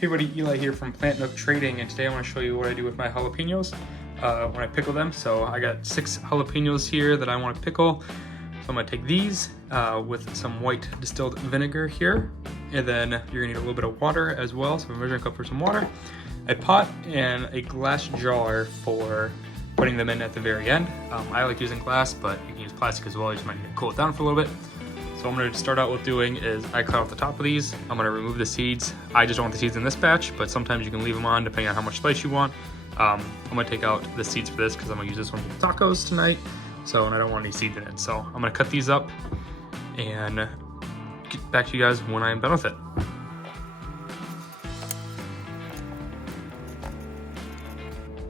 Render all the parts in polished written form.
Hey everybody, Eli here from Plant Nook Trading, and today I want to show you what I do with my jalapenos when I pickle them. So I got 6 jalapenos here that I want to pickle. So I'm going to take these with some white distilled vinegar here, and then you're going to need a little bit of water as well. So I'm measuring a cup for some water, a pot, and a glass jar for putting them in at the very end. I like using glass, but you can use plastic as well. You just might need to cool it down for a little bit. So what I'm going to start out with doing is I cut off the top of these. I'm going to remove the seeds. I just don't want the seeds in this batch, but sometimes you can leave them on depending on how much spice you want. I'm going to take out the seeds for this because I'm going to use this one for tacos tonight. And I don't want any seeds in it. So I'm going to cut these up and get back to you guys when I'm done with it.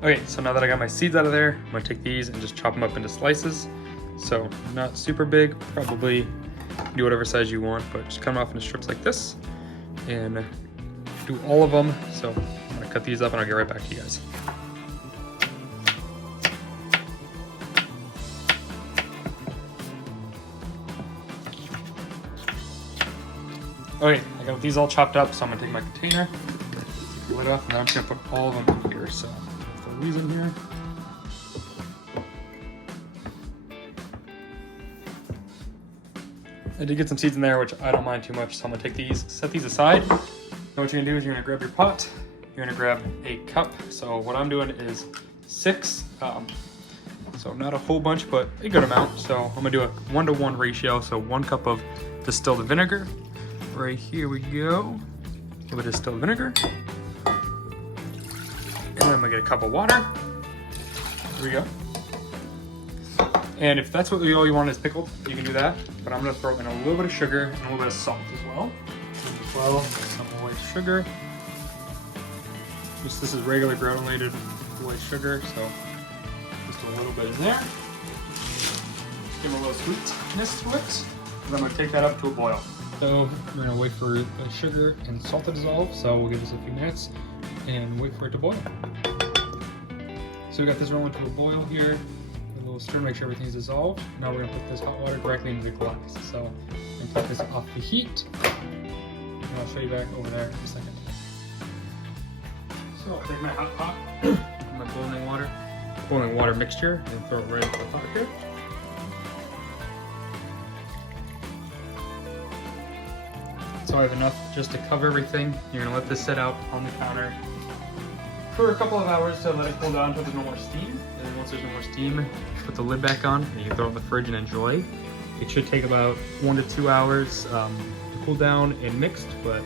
Okay, so now that I got my seeds out of there, I'm going to take these and just chop them up into slices. So not super big, probably do whatever size you want, but just cut them off into strips like this and do all of them. So I'm gonna cut these up and I'll get right back to you guys. Okay, I got these all chopped up, so I'm gonna take my container, take the lid off, and I'm just gonna put all of them in here. So for a reason here. I did get some seeds in there, which I don't mind too much, so I'm gonna take these, set these aside. Now what you're gonna do is you're gonna grab your pot, you're gonna grab a cup. So what I'm doing is 6, so not a whole bunch, but a good amount. So I'm gonna do a 1-to-1 ratio, so 1 cup of distilled vinegar. Right here we go, a little bit of distilled vinegar. And then I'm gonna get a cup of water. Here we go. And if that's what all you want is pickled, you can do that. But I'm gonna throw in a little bit of sugar and a little bit of salt as well. Some white sugar. This is regular granulated white sugar, so just a little bit in there. Just give it a little sweetness to it. And I'm gonna take that up to a boil. So I'm gonna wait for the sugar and salt to dissolve. So we'll give this a few minutes and wait for it to boil. So we got this rolling to a boil here. A little stir to make sure everything's dissolved. Now we're gonna put this hot water directly into the glass. So I'm gonna take this off the heat. And I'll show you back over there in a second. So I'll take my hot pot, my boiling water mixture, and throw it right into the pot here. So I have enough just to cover everything. You're gonna let this sit out on the counter for a couple of hours to let it cool down until there's no more steam. And then once there's no more steam, put the lid back on and you can throw it in the fridge and enjoy. It should take about 1 to 2 hours to cool down and mixed, but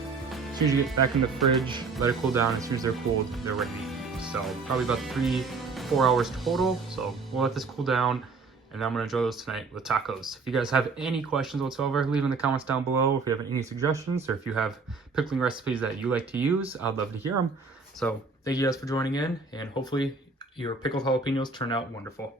as soon as you get back in the fridge, let it cool down. As soon as they're cooled, they're ready to eat. So probably about 3-4 hours total. So we'll let this cool down and then I'm gonna enjoy those tonight with tacos. If you guys have any questions whatsoever, leave in the comments down below. If you have any suggestions or if you have pickling recipes that you like to use, I'd love to hear them. So thank you guys for joining in, and hopefully your pickled jalapenos turn out wonderful.